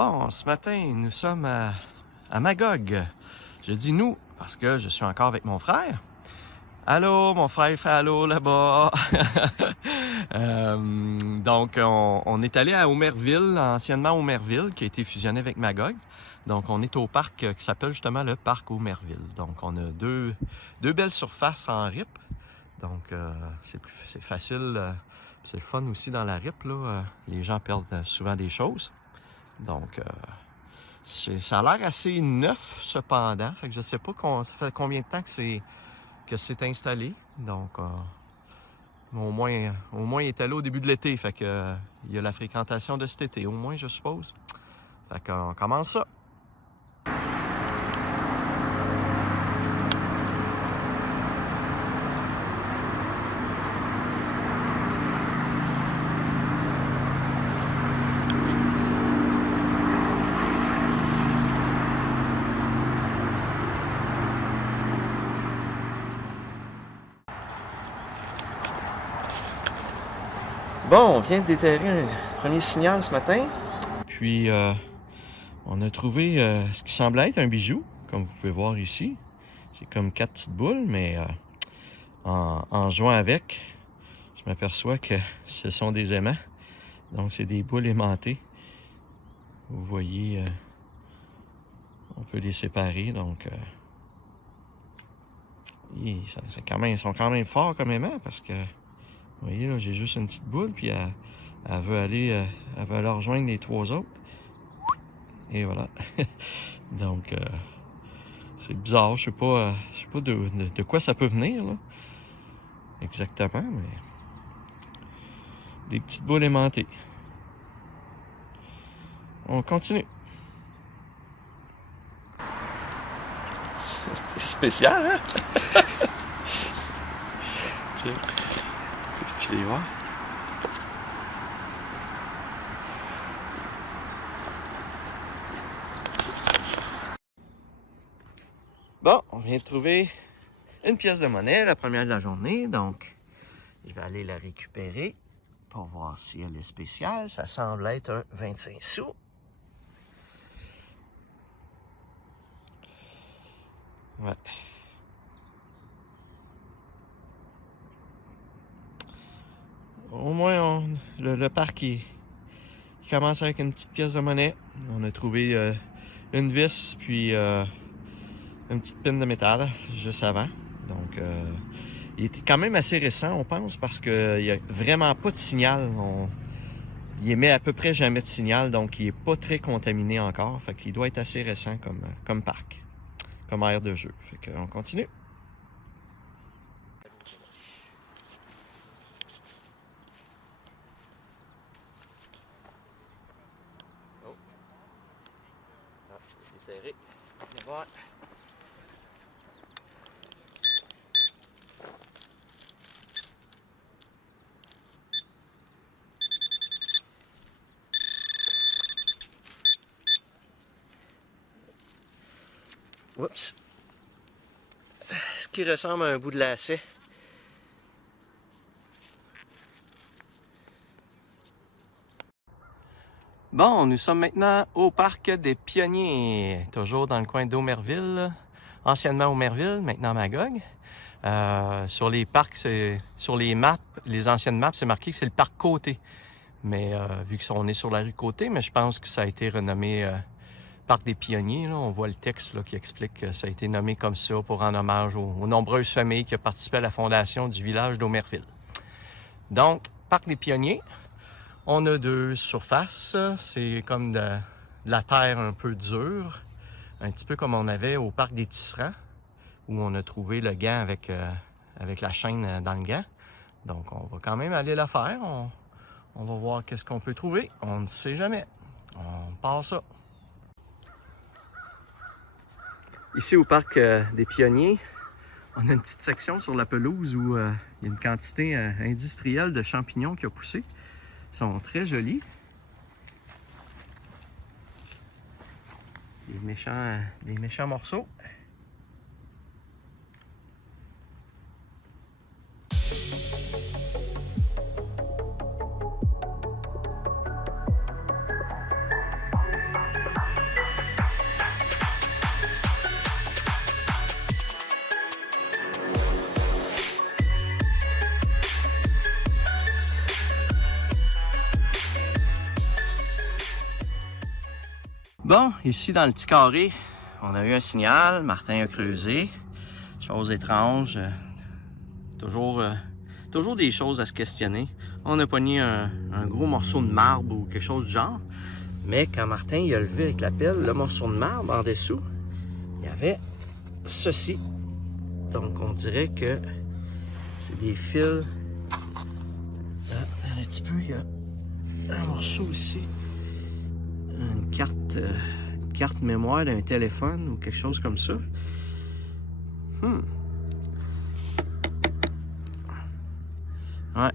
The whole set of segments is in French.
Bon, ce matin, nous sommes à Magog. Je dis nous parce que je suis encore avec mon frère. Allô, mon frère fait allô là-bas. Donc, on est allé à Omerville, anciennement Omerville, qui a été fusionné avec Magog. Donc, on est au parc qui s'appelle justement le parc Omerville. Donc, on a deux belles surfaces en RIP. Donc, c'est facile. C'est le fun aussi dans la RIP, là. Les gens perdent souvent des choses. Donc, ça a l'air assez neuf, cependant. Fait que je sais pas ça fait combien de temps que c'est installé. Donc, au moins, il est allé au début de l'été. Fait que il y a la fréquentation de cet été, au moins, je suppose. Fait qu'on commence ça. Bon, on vient de déterrer un premier signal ce matin. Puis, on a trouvé ce qui semblait être un bijou, comme vous pouvez voir ici. C'est comme 4 petites boules, mais en jouant avec, je m'aperçois que ce sont des aimants. Donc, c'est des boules aimantées. Vous voyez, on peut les séparer. Donc, ils sont quand même forts comme aimants parce que, vous voyez, là, j'ai juste une petite boule, puis elle veut aller rejoindre les 3 autres. Et voilà. Donc, c'est bizarre. Je sais pas de quoi ça peut venir, là. Exactement, mais des petites boules aimantées. On continue. C'est spécial, hein? Tiens, peux-tu les voir? Bon, on vient de trouver une pièce de monnaie, la première de la journée, donc je vais aller la récupérer pour voir si elle est spéciale. Ça semble être un 25 sous. Ouais. Au moins, le parc il commence avec une petite pièce de monnaie. On a trouvé une vis, puis une petite pine de métal juste avant. Donc, il était quand même assez récent, on pense, parce qu'il n'y a vraiment pas de signal. Il émet à peu près jamais de signal, donc il n'est pas très contaminé encore. Fait qu'il doit être assez récent comme parc, comme aire de jeu. Fait qu'on continue. Oh. Ah, c'est déterré. On va voir. Oups. Ce qui ressemble à un bout de lacet. Bon, nous sommes maintenant au parc des Pionniers, toujours dans le coin d'Omerville, anciennement Omerville, maintenant Magog. Sur les parcs, sur les maps, les anciennes maps, c'est marqué que c'est le parc Côté. Mais vu qu'on est sur la rue Côté, mais je pense que ça a été renommé Parc des Pionniers. Là. On voit le texte là, qui explique que ça a été nommé comme ça pour rendre hommage aux nombreuses familles qui ont participé à la fondation du village d'Omerville. Donc, Parc des Pionniers. On a 2 surfaces, c'est comme de la terre un peu dure, un petit peu comme on avait au parc des Tisserands, où on a trouvé le gant avec la chaîne dans le gant. Donc on va quand même aller la faire, on va voir qu'est-ce qu'on peut trouver, on ne sait jamais, on part ça. Ici au parc des Pionniers, on a une petite section sur la pelouse où il y a une quantité industrielle de champignons qui a poussé. Ils sont très jolis. Des méchants morceaux. Bon, ici dans le petit carré, on a eu un signal, Martin a creusé. Chose étrange, toujours des choses à se questionner. On a pogné un gros morceau de marbre ou quelque chose du genre. Mais quand Martin il a levé avec la pelle le morceau de marbre en dessous, il y avait ceci. Donc on dirait que c'est des fils. Là, un petit peu, il y a un morceau ici. Une carte mémoire d'un téléphone ou quelque chose comme ça. Ouais.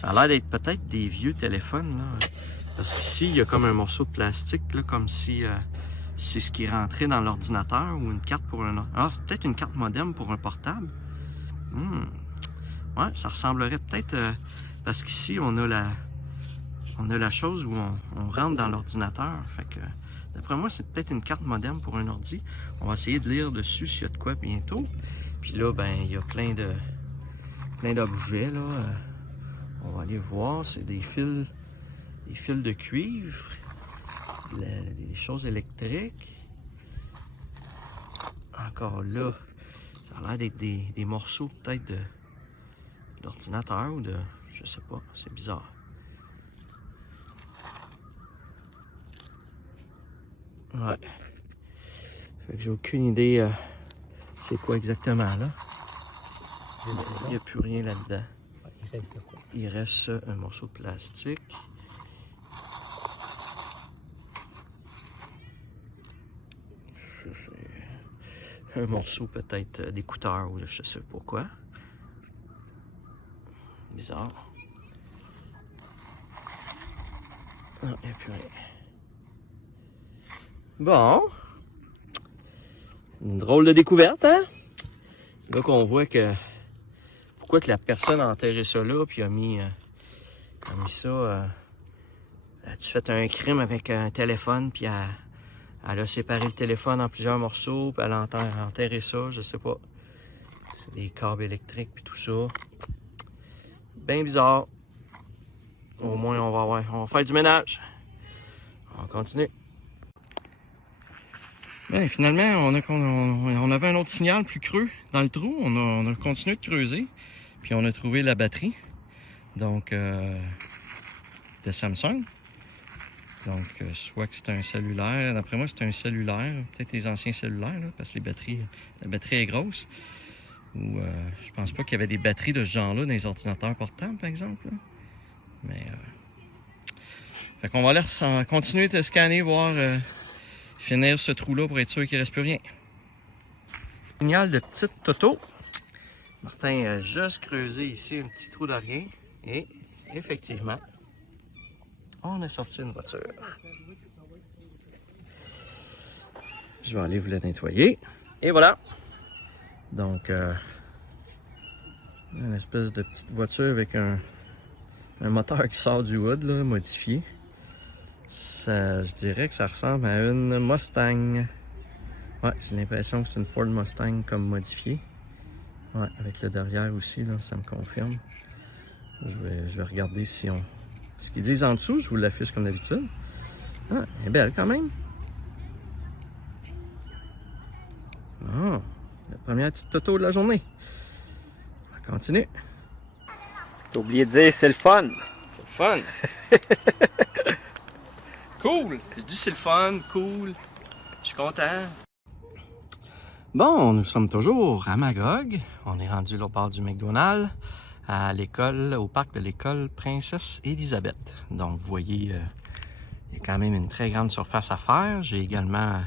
Ça a l'air d'être peut-être des vieux téléphones, là. Parce qu'ici, il y a comme un morceau de plastique, là, comme si c'est ce qui est rentré dans l'ordinateur ou une carte pour un... Ah, c'est peut-être une carte modem pour un portable. Ouais, ça ressemblerait peut-être... parce qu'ici, on a la chose où on rentre dans l'ordinateur. Fait que, d'après moi, c'est peut-être une carte modem pour un ordi. On va essayer de lire dessus s'il y a de quoi bientôt. Puis là, ben, il y a plein d'objets, là. On va aller voir, c'est des fils de cuivre, des choses électriques. Encore là, ça a l'air d'être des morceaux peut-être d'ordinateur ou de... je sais pas, c'est bizarre. Ouais. Fait que j'ai aucune idée c'est quoi exactement là. Il n'y a plus rien là-dedans. Il reste un morceau de plastique. Un morceau peut-être d'écouteur ou je sais pas quoi. Bizarre. Ah, il n'y a plus rien. Bon. Une drôle de découverte, hein? C'est là qu'on voit que... pourquoi que la personne a enterré ça là, puis a mis ça... tu fais un crime avec un téléphone, puis elle a séparé le téléphone en plusieurs morceaux, puis elle a enterré ça, je sais pas. C'est des câbles électriques, puis tout ça. Bien bizarre. Au moins, on va faire du ménage. On continue. Bien, finalement, on avait un autre signal plus creux dans le trou. On a continué de creuser. Puis on a trouvé la batterie. Donc, de Samsung. Donc, soit que c'était un cellulaire. D'après moi, c'était un cellulaire. Peut-être les anciens cellulaires, là, parce que la batterie est grosse. Ou je pense pas qu'il y avait des batteries de ce genre-là dans les ordinateurs portables, par exemple. Là. Mais... fait qu'on va aller continuer de scanner, voir... finir ce trou-là pour être sûr qu'il ne reste plus rien. Signal de petite Toto. Martin a juste creusé ici un petit trou de rien. Et effectivement, on a sorti une voiture. Je vais aller vous la nettoyer. Et voilà. Donc, une espèce de petite voiture avec un moteur qui sort du hood, là, modifié. Ça, je dirais que ça ressemble à une Mustang. Ouais, j'ai l'impression que c'est une Ford Mustang comme modifiée. Ouais, avec le derrière aussi, là, ça me confirme. Je vais regarder si ce qu'ils disent en dessous, je vous l'affiche comme d'habitude. Ah, elle est belle quand même. Ah, la première petite Toto de la journée. On continue. T'as oublié de dire c'est le fun. C'est le fun. Cool! Je dis c'est le fun, cool. Je suis content. Bon, nous sommes toujours à Magog. On est rendu là au bord du McDonald's, à l'école, au parc de l'école Princesse Élisabeth. Donc, vous voyez, il y a quand même une très grande surface à faire. J'ai également,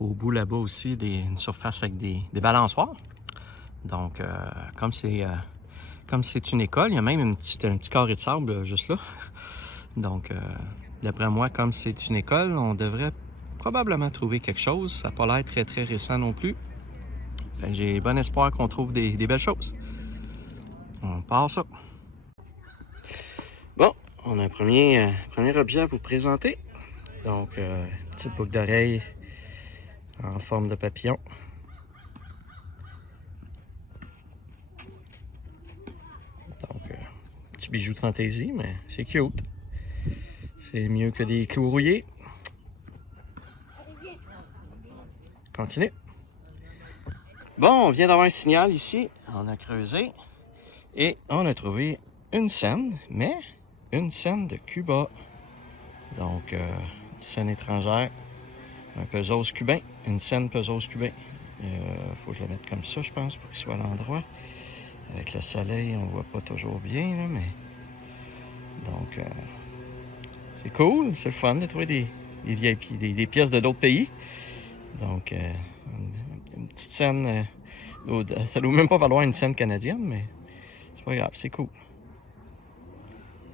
au bout là-bas aussi, une surface avec des balançoires. Donc, comme c'est une école, il y a même un petit carré de sable juste là. Donc, d'après moi, comme c'est une école, on devrait probablement trouver quelque chose. Ça n'a pas l'air très très récent non plus. Enfin, j'ai bon espoir qu'on trouve des belles choses. On part ça. Bon, on a un premier objet à vous présenter. Donc, petite boucle d'oreille en forme de papillon. Donc, petit bijou de fantaisie, mais c'est cute. C'est mieux que des clous rouillés. continue. Bon, on vient d'avoir un signal ici. On a creusé et on a trouvé une scène, mais une scène de Cuba. Donc, une scène étrangère, un pesose cubain, une scène pesose cubain. Faut que je le mette comme ça, je pense, pour qu'il soit à l'endroit. Avec le soleil, on voit pas toujours bien, là, mais... Donc, c'est cool, c'est le fun de trouver des vieilles des pièces de d'autres pays. Donc, une petite scène... ça ne doit même pas valoir une scène canadienne, mais c'est pas grave, c'est cool.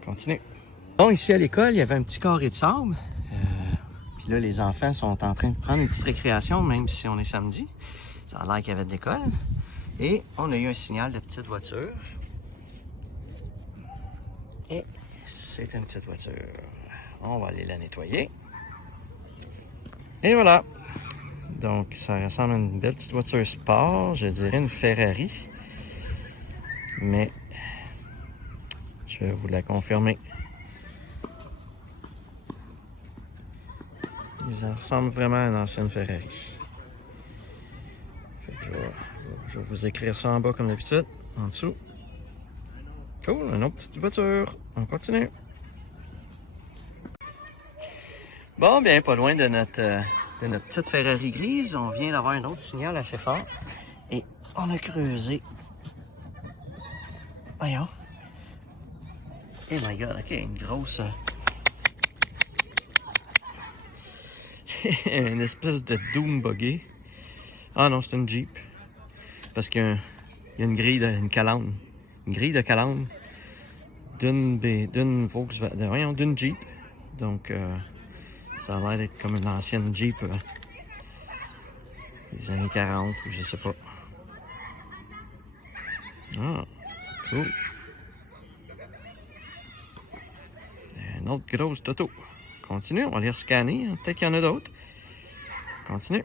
Continue. Bon, ici à l'école, il y avait un petit carré de sable. Puis là, les enfants sont en train de prendre une petite récréation, même si on est samedi. Ça a l'air qu'il y avait de l'école. Et on a eu un signal de petite voiture. Et c'est une petite voiture. On va aller la nettoyer. Et voilà. Donc, ça ressemble à une belle petite voiture sport. Je dirais une Ferrari. Mais je vais vous la confirmer. Ça ressemble vraiment à une ancienne Ferrari. Fait que je vais vous écrire ça en bas comme d'habitude, en dessous. Cool, une autre petite voiture. On continue. Bon, bien, pas loin de notre petite Ferrari grise. On vient d'avoir un autre signal assez fort. Et on a creusé. Voyons. Oh my god, ok, une grosse... une espèce de Doom buggy. Ah non, c'est une Jeep. Parce qu'il y a une grille une calandre. Une grille de calandre d'une Volkswagen, d'une Jeep. Donc, ça a l'air d'être comme une ancienne Jeep des années 40 ou je sais pas. Ah, cool. Une autre grosse Toto. Continue, on va les rescanner. Hein. Peut-être qu'il y en a d'autres. Continue.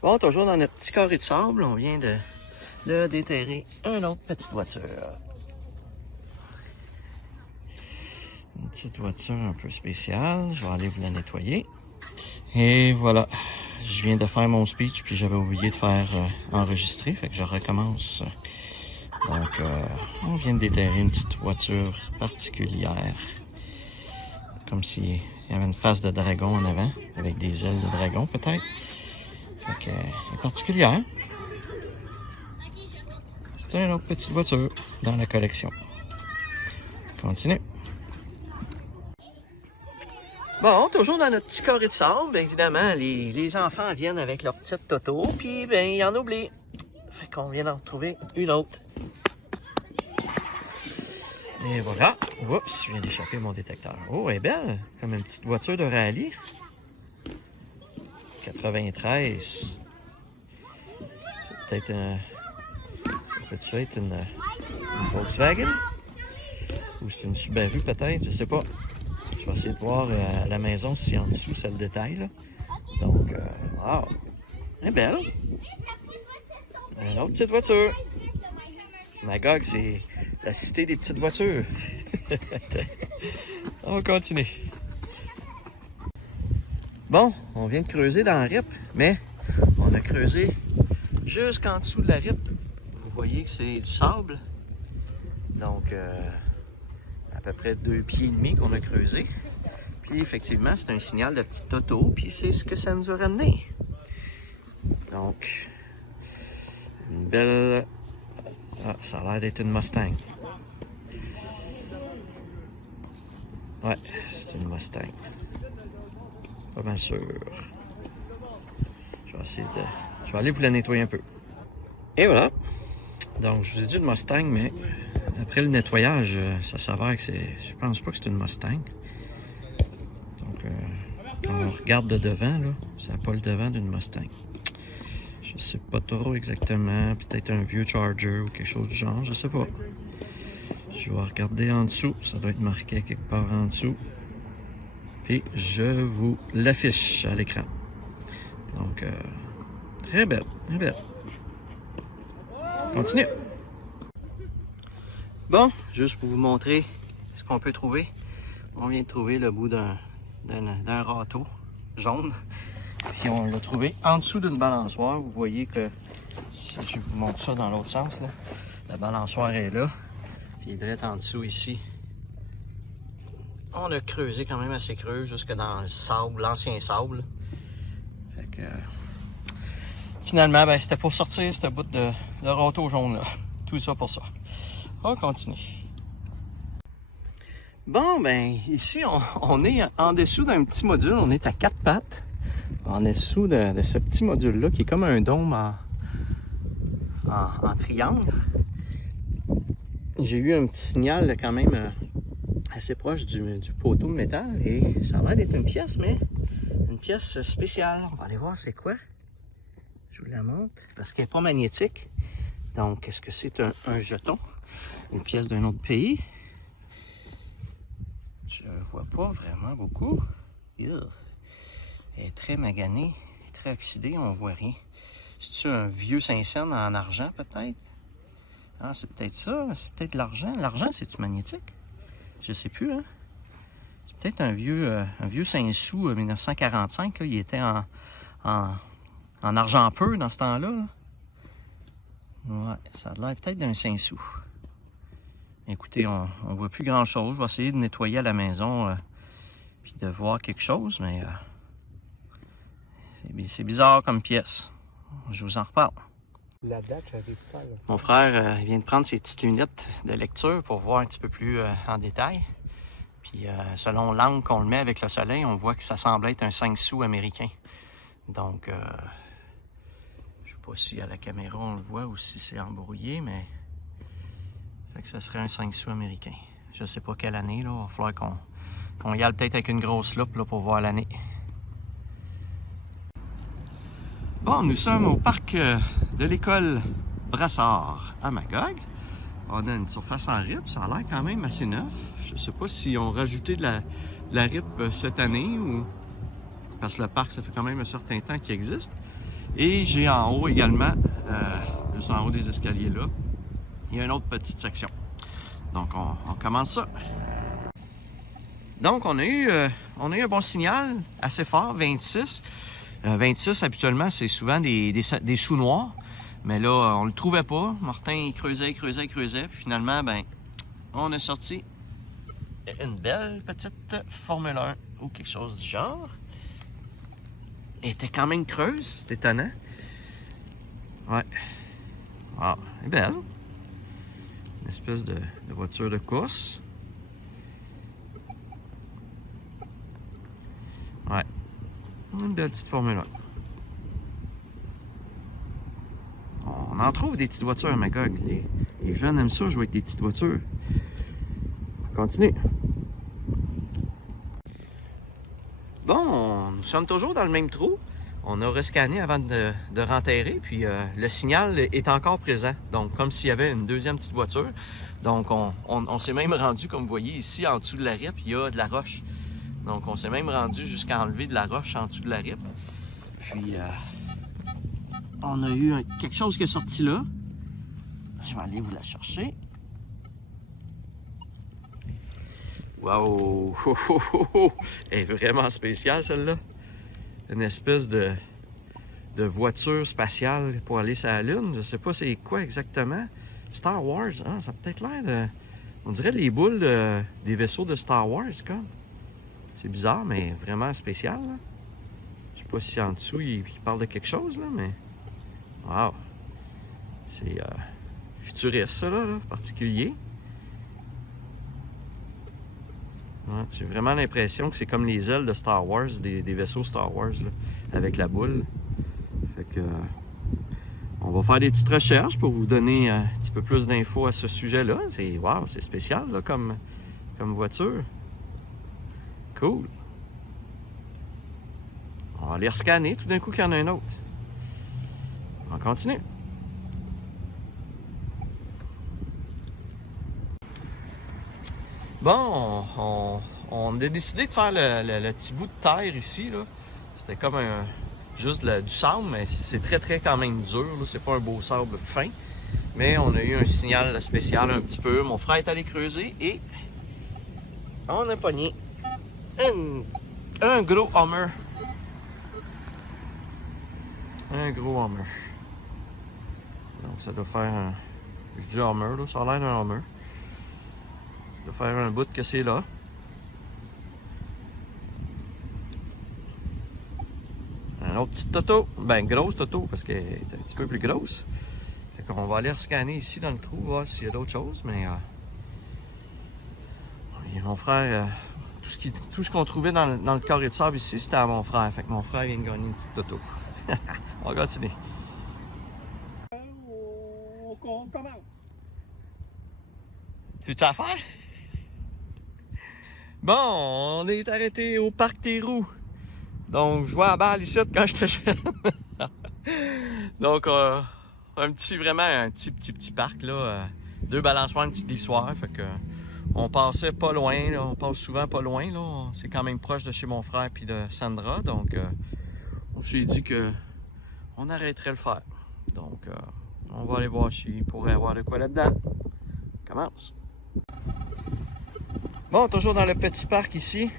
Bon, toujours dans notre petit carré de sable, on vient de déterrer une autre petite voiture. Une petite voiture un peu spéciale. Je vais aller vous la nettoyer. Et voilà. Je viens de faire mon speech, puis j'avais oublié de faire enregistrer. Fait que je recommence. Donc, on vient de déterrer une petite voiture particulière. Comme s'il y avait une face de dragon en avant, avec des ailes de dragon peut-être. Fait que, elle est particulière. C'est une autre petite voiture dans la collection. Continue. Bon, toujours dans notre petit carré de sable, évidemment, les enfants viennent avec leur petite Toto, puis ben, ils en oublient. Fait qu'on vient d'en retrouver une autre. Et voilà. Oups, je viens d'échapper mon détecteur. Oh, elle est belle, comme une petite voiture de rallye. 93. Peut-être peut-tu être une Volkswagen? Ou c'est une Subaru peut-être, je sais pas. Je vais essayer de voir à la maison si en dessous c'est le détail. Là. Donc, wow. Elle est belle. Une autre petite voiture. Magog, c'est la cité des petites voitures. On continue. Bon, on vient de creuser dans la RIP, mais on a creusé jusqu'en dessous de la RIP. Vous voyez que c'est du sable. Donc, à peu près 2,5 pieds qu'on a creusé. Puis, effectivement, c'est un signal de petite Toto, puis c'est ce que ça nous a ramené. Donc, une belle... Ah, ça a l'air d'être une Mustang. Ouais, c'est une Mustang. Pas mal sûr. Je vais aller vous la nettoyer un peu. Et voilà. Donc, je vous ai dit une Mustang, mais après le nettoyage, ça s'avère que c'est... Je pense pas que c'est une Mustang. Donc, quand on regarde de devant, là, ça n'a pas le devant d'une Mustang. Je sais pas trop exactement. Peut-être un vieux Charger ou quelque chose du genre, je sais pas. Je vais regarder en dessous. Ça doit être marqué quelque part en dessous. Et je vous l'affiche à l'écran. Donc, très belle, très belle. Continue. Bon, juste pour vous montrer ce qu'on peut trouver. On vient de trouver le bout d'un râteau jaune. Puis on l'a trouvé en dessous d'une balançoire. Vous voyez que, si je vous montre ça dans l'autre sens, là, la balançoire est là. Puis il est direct en dessous ici. On a creusé quand même assez creux jusque dans le sable, l'ancien sable. Fait que, finalement, ben, c'était pour sortir ce bout de râteau jaune là. Tout ça pour ça. On continue. Bon, ben, ici, on est en dessous d'un petit module. On est à 4 pattes. En dessous de ce petit module-là, qui est comme un dôme en triangle. J'ai eu un petit signal quand même assez proche du poteau de métal. Et ça a l'air d'être une pièce, mais une pièce spéciale. On va aller voir c'est quoi. Je vous la montre. Parce qu'elle n'est pas magnétique. Donc, est-ce que c'est un jeton? Une pièce d'un autre pays? Je ne vois pas vraiment beaucoup. Elle est très maganée, très oxydée, on ne voit rien. C'est-tu un vieux Saint-Saëns en argent, peut-être? Ah, c'est peut-être ça, c'est peut-être l'argent. L'argent, c'est-tu magnétique? Je sais plus, hein? C'est peut-être un vieux Saint-Sou 1945, là. Il était en argent peu dans ce temps-là. Là. Ouais, ça a l'air peut-être d'un Saint-Sou. Écoutez, on voit plus grand-chose. Je vais essayer de nettoyer à la maison puis de voir quelque chose, mais c'est bizarre comme pièce. Je vous en reparle. La date arrive pas, là. Mon frère vient de prendre ses petites lunettes de lecture pour voir un petit peu plus en détail. Puis selon l'angle qu'on le met avec le soleil, on voit que ça semble être un 5 sous américain. Donc, je sais pas si à la caméra on le voit ou si c'est embrouillé, mais fait que ça serait un 5 sous américain. Je sais pas quelle année, là. Il va falloir qu'on y aille peut-être avec une grosse loupe là, pour voir l'année. Bon, nous sommes au parc de l'école Brassard à Magog. On a une surface en RIP, ça a l'air quand même assez neuf. Je ne sais pas si on rajouté de la RIP cette année ou parce que le parc, ça fait quand même un certain temps qu'il existe. Et j'ai en haut également, juste en haut des escaliers là, il y a une autre petite section. Donc on commence ça. Donc on a eu un bon signal assez fort, 26. 26, habituellement, c'est souvent des sous noirs. Mais là, on le trouvait pas. Martin, il creusait. Puis finalement, ben, on a sorti une belle petite Formule 1 ou quelque chose du genre. Elle était quand même creuse, c'est étonnant. Ouais. Ah, elle est belle. Une espèce de voiture de course. Ouais. Une belle petite Formule 1. On en trouve des petites voitures à Magog. Les jeunes aiment ça, jouer avec des petites voitures. On continue. Bon, nous sommes toujours dans le même trou. On a rescanné avant de renterrer, puis le signal est encore présent. Donc, comme s'il y avait une deuxième petite voiture. Donc, on s'est même rendu, comme vous voyez ici, en dessous de la RIP, il y a de la roche. Donc, on s'est même rendu jusqu'à enlever de la roche en dessous de la RIP. Puis, on a eu quelque chose qui est sorti là. Je vais aller vous la chercher. Wow! Elle est vraiment spéciale, celle-là. Une espèce de voiture spatiale pour aller sur la Lune. Je sais pas c'est quoi exactement. Star Wars, hein? Ça a peut-être l'air de... On dirait les boules des vaisseaux de Star Wars, comme. C'est bizarre, mais vraiment spécial, là. Je sais pas si en dessous, il parle de quelque chose, là, mais... Wow! C'est futuriste, ça, là, particulier. Ouais, j'ai vraiment l'impression que c'est comme les ailes de Star Wars, des vaisseaux Star Wars, là, avec la boule. Fait que... on va faire des petites recherches pour vous donner un petit peu plus d'infos à ce sujet-là. C'est wow, c'est spécial, là, comme voiture. Cool! On va aller rescanner tout d'un coup qu'il y en a un autre. On continue. Bon, on a décidé de faire le petit bout de terre ici, là. C'était comme juste du sable, mais c'est très quand même dur. C'est pas un beau sable fin. Mais on a eu un signal spécial un petit peu. Mon frère est allé creuser et on a pogné un gros Hummer. Un gros Hummer. Donc ça doit faire un... Je dis Hummer, là, ça a l'air d'un Hummer. Ça doit faire un bout que c'est là. Un autre petit Toto. Ben, grosse Toto, parce qu'elle est un petit peu plus grosse. Fait qu'on va aller scanner ici dans le trou, voir s'il y a d'autres choses, mais... mon frère... tout ce qu'on trouvait dans le carré de sable ici, c'était à mon frère. Fait que mon frère vient de gagner une petite Toto. On va continuer. On commence. Tu veux-tu la faire? Bon, on est arrêté au parc des Roues. Donc, je jouais à la balle ici quand j'étais jeune. Donc, vraiment un petit parc, là. 2 balançoires, une petite glissoire. Fait que on passait pas loin, là. On passe souvent pas loin, là. C'est quand même proche de chez mon frère puis de Sandra. Donc, on s'est dit que on arrêterait le faire. Donc, on va aller voir s'il pourrait y avoir de quoi là-dedans. On commence. Bon, toujours dans le petit parc ici,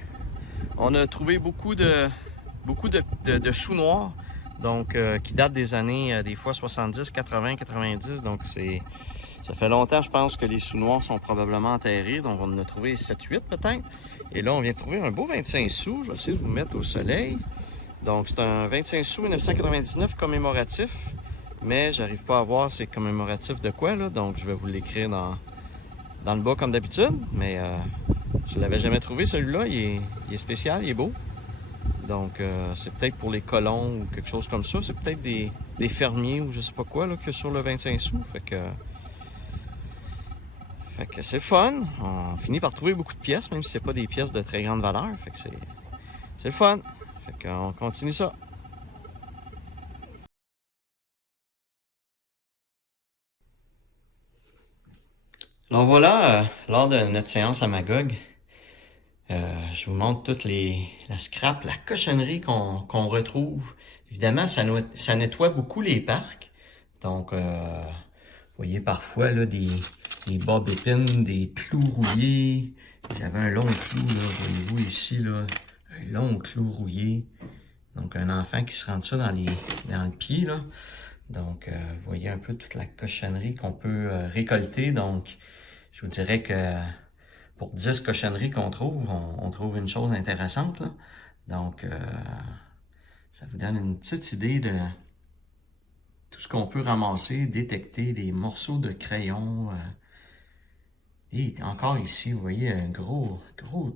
on a trouvé beaucoup de sous noirs, donc qui datent des années, des fois 70, 80, 90. Donc ça fait longtemps, je pense, que les sous noirs sont probablement enterrés. Donc on en a trouvé 7-8 peut-être. Et là, on vient de trouver un beau 25 sous. Je vais essayer de vous mettre au soleil. Donc c'est un 25 sous 1999 commémoratif. Mais j'arrive pas à voir c'est commémoratif de quoi, là. Donc je vais vous l'écrire dans le bas comme d'habitude. Mais je l'avais jamais trouvé celui-là. Il est spécial, il est beau. Donc, c'est peut-être pour les colons ou quelque chose comme ça. C'est peut-être des fermiers ou je sais pas quoi là, que sur le 25 sous. Fait que c'est le fun. On finit par trouver beaucoup de pièces, même si c'est pas des pièces de très grande valeur. Fait que c'est le fun. Fait qu'on continue ça. Alors voilà, lors de notre séance à Magog, je vous montre toute la scrap, la cochonnerie qu'on retrouve. Évidemment, ça nettoie beaucoup les parcs. Donc, vous voyez parfois là, des bobs épines, des clous rouillés. J'avais un long clou, là, voyez-vous ici, là, un long clou rouillé. Donc, un enfant qui se rentre ça dans le pied, là. Donc, vous voyez un peu toute la cochonnerie qu'on peut récolter. Donc, je vous dirais que pour 10 cochonneries qu'on trouve, on trouve une chose intéressante, là. Donc, ça vous donne une petite idée de tout ce qu'on peut ramasser, détecter des morceaux de crayon. Et encore ici, vous voyez un gros clou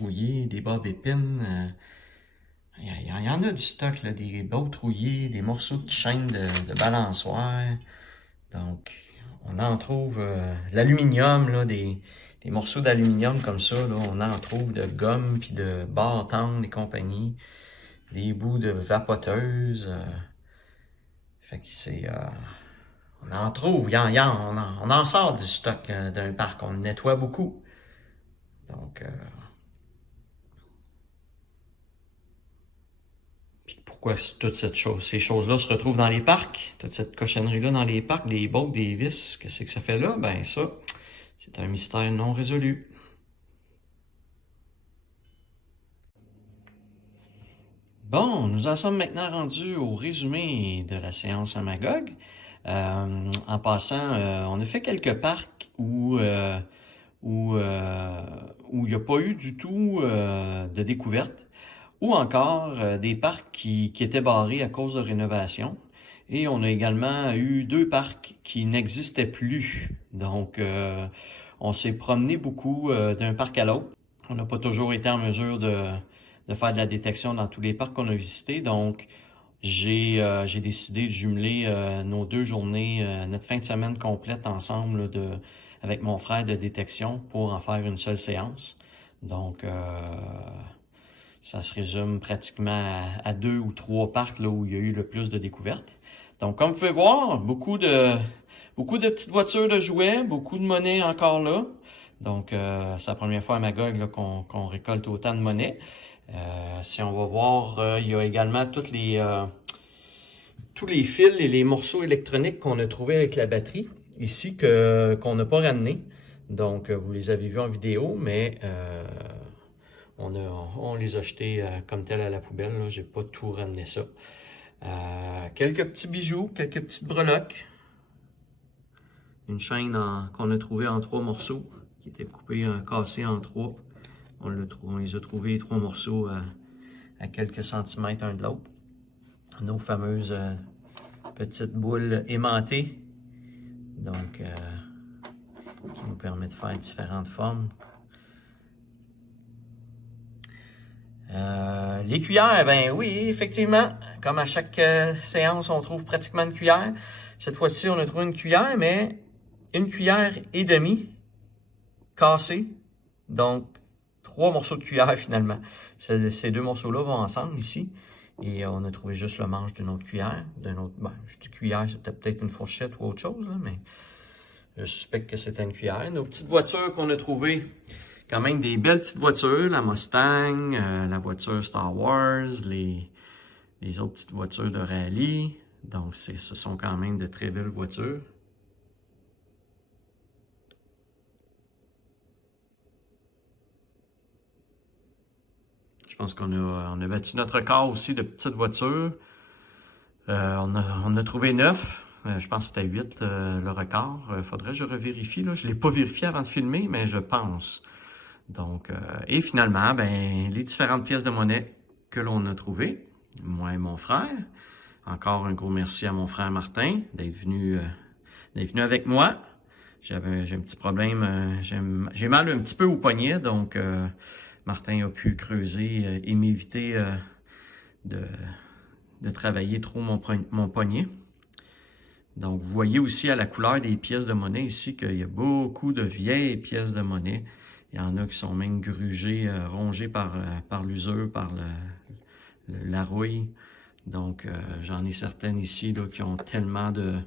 rouillé, des bobs épines. Il y en a du stock, là, des bottes rouillées, des morceaux de chaîne de balançoire. Donc, on en trouve l'aluminium, là, des morceaux d'aluminium comme ça, là, on en trouve de gomme puis de bâtons et compagnie, des bouts de vapoteuses. Fait que c'est... on en trouve, on en sort du stock d'un parc, on le nettoie beaucoup. Donc, puis pourquoi toutes ces choses-là se retrouvent dans les parcs? Toute cette cochonnerie-là dans les parcs, des bottes, des vis, qu'est-ce que ça fait là? Ben ça, c'est un mystère non résolu. Bon, nous en sommes maintenant rendus au résumé de la séance à Magog. En passant, on a fait quelques parcs où il n'y a pas eu du tout de découverte, ou encore des parcs qui étaient barrés à cause de rénovation. Et on a également eu 2 parcs qui n'existaient plus. Donc, on s'est promené beaucoup d'un parc à l'autre. On n'a pas toujours été en mesure de faire de la détection dans tous les parcs qu'on a visités. Donc, j'ai décidé de jumeler nos 2 journées, notre fin de semaine complète ensemble là, avec mon frère de détection pour en faire une seule séance. Donc, ça se résume pratiquement à 2 ou 3 parcs là, où il y a eu le plus de découvertes. Donc, comme vous pouvez voir, beaucoup de petites voitures de jouets, beaucoup de monnaie encore là. Donc, c'est la première fois à Magog qu'on récolte autant de monnaie. Si on va voir, il y a également tous les fils et les morceaux électroniques qu'on a trouvés avec la batterie ici qu'on n'a pas ramené. Donc, vous les avez vus en vidéo, mais on les a jetés comme tel à la poubelle. J'ai pas tout ramené ça. Quelques petits bijoux, quelques petites breloques. Une chaîne qu'on a trouvée en 3 morceaux, qui était coupée, cassée en 3. On les a trouvés, les 3 morceaux, à quelques centimètres un de l'autre. Nos fameuses petites boules aimantées, donc qui nous permet de faire différentes formes. Les cuillères, ben oui, effectivement, comme à chaque séance, on trouve pratiquement une cuillère. Cette fois-ci, on a trouvé une cuillère, mais une cuillère et demie cassée. Donc, 3 morceaux de cuillère finalement. Ces 2 morceaux-là vont ensemble ici. Et on a trouvé juste le manche d'une autre cuillère. Je dis cuillère, c'était peut-être une fourchette ou autre chose, là, mais je suspecte que c'était une cuillère. Nos petites voitures qu'on a trouvées, quand même des belles petites voitures, la Mustang, la voiture Star Wars, les autres petites voitures de rallye. Donc, ce sont quand même de très belles voitures. Je pense qu'on a battu notre record aussi de petites voitures. On a trouvé 9. Je pense que c'était 8 le record. Faudrait que je revérifie. Là. Je ne l'ai pas vérifié avant de filmer, mais je pense. Donc, et finalement, ben, les différentes pièces de monnaie que l'on a trouvées, moi et mon frère. Encore un gros merci à mon frère Martin d'être venu avec moi. J'ai un petit problème, j'ai mal un petit peu au poignet, donc Martin a pu creuser et m'éviter de travailler trop mon poignet. Donc, vous voyez aussi à la couleur des pièces de monnaie ici qu'il y a beaucoup de vieilles pièces de monnaie. Il y en a qui sont même grugées, rongées par l'usure, par la rouille. Donc, j'en ai certaines ici là, qui ont tellement de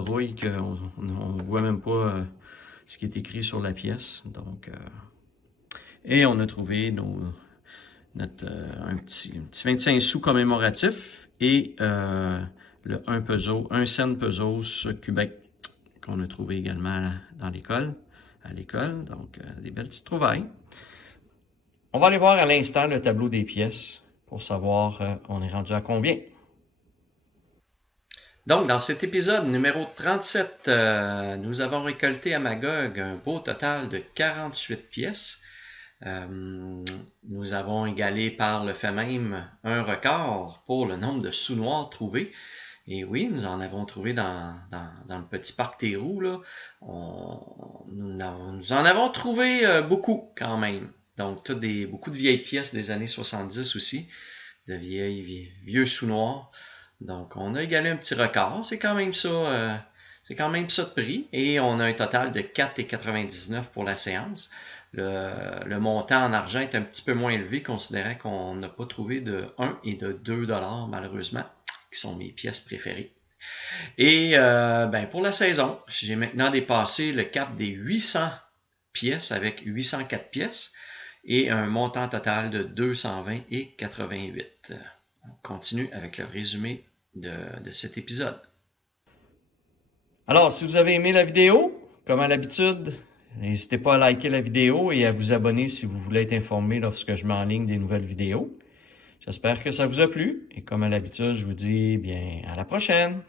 rouille qu'on ne voit même pas ce qui est écrit sur la pièce. Donc, et on a trouvé un petit 25 sous commémoratif et le 1 cent pesos cubain qu'on a trouvé également à l'école. Donc, des belles petites trouvailles. On va aller voir à l'instant le tableau des pièces pour savoir on est rendu à combien. Donc, dans cet épisode numéro 37, nous avons récolté à Magog un beau total de 48 pièces. Nous avons égalé par le fait même un record pour le nombre de sous noirs trouvés. Et oui, nous en avons trouvé dans le petit parc Théroux, là. Nous en avons trouvé beaucoup quand même. Donc, beaucoup de vieilles pièces des années 70 aussi, de vieux sous noirs. Donc, on a égalé un petit record. C'est quand même ça de prix. Et on a un total de 4,99 pour la séance. Le montant en argent est un petit peu moins élevé, considérant qu'on n'a pas trouvé de 1 et de 2 $ malheureusement, qui sont mes pièces préférées. Et pour la saison, j'ai maintenant dépassé le cap des 800 pièces avec 804 pièces et un montant total de 220,88. On continue avec le résumé de cet épisode. Alors, si vous avez aimé la vidéo, comme à l'habitude, n'hésitez pas à liker la vidéo et à vous abonner si vous voulez être informé lorsque je mets en ligne des nouvelles vidéos. J'espère que ça vous a plu et comme à l'habitude, je vous dis bien à la prochaine.